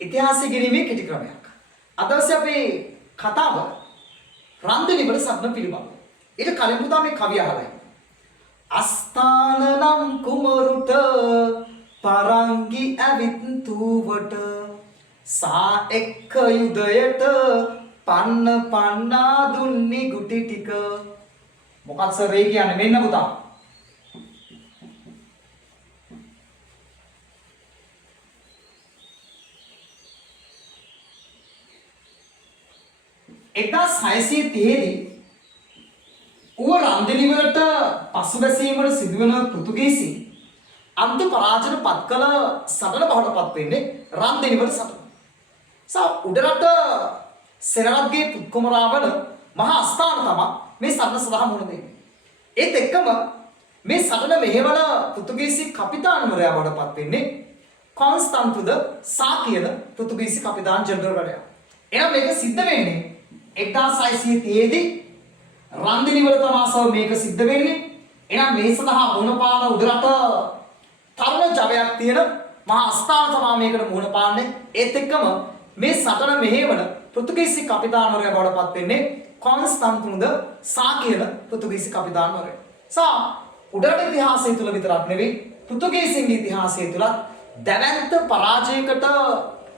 ඉතිහාසය ගෙනීමේ කෙටි ක්‍රමයක්. අද දවසේ අපේ කතාව රන්දිනිවල සටන පිළිබඳව. ඊට කලින් පුතා මේ කවිය අහලා ඉන්න. අස්ථාන නම් කුමරුට පරංගි ඇවිත් තුවට සා එක්ක යුදයට පන්න පන්නා දුන්නි ගුටි ටික. මොකක්ද සර් ඒ කියන්නේ? මෙන්න පුතා. එදා 630 දී ඌව රන්දිනිවලට පසුබැසීමට සිදුවන පෘතුගීසි අන්ත පරාජයට පත් කළ සටන බවටපත් වෙන්නේ රන්දිනිවල සටන. උඩරට සෙනරත්ගේ පුත්කුමරාවන මහා අස්ථාන තමයි මේ සටන සඳහා මුහුණ දෙන්නේ. ඒත් එක්කම මේ සටන මෙහෙවන පෘතුගීසි කපිතාන්වරයා බවටපත් වෙන්නේ කොන්ස්ටන්තු ද සා කියන පෘතුගීසි කපිතාන් ජෙනරල්වරයා. එහෙනම් මේක සිද්ධ වෙන්නේ 1630 දී රන්දිනිවල තමයි මේක සිද්ධ වෙන්නේ. එහෙනම් මේ සඳහා මුහුණ පාන උඩරට තරුණ ජවයක් තියෙන මහා අස්ථාන තමයි මේකට මුහුණ පාන්නේ. ඒත් එක්කම මේ සටන මෙහෙවන පෘතුගීසි කපිතාන්වරයා බවටපත් වෙන්නේ කොන්ස්ටන්තු ද සා කියන පෘතුගීසි කපිතාන්වරයා. උඩරට ඉතිහාසය තුල විතරක් නෙවෙයි පෘතුගීසින්ගේ ඉතිහාසය තුලත් දැවැන්ත පරාජයකට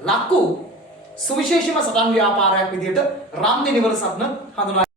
ලක් වූ සුවිශේෂීම සටන් ව්‍යාපාරයක් විදිහට රන්දිනිවල සටන හඳුනා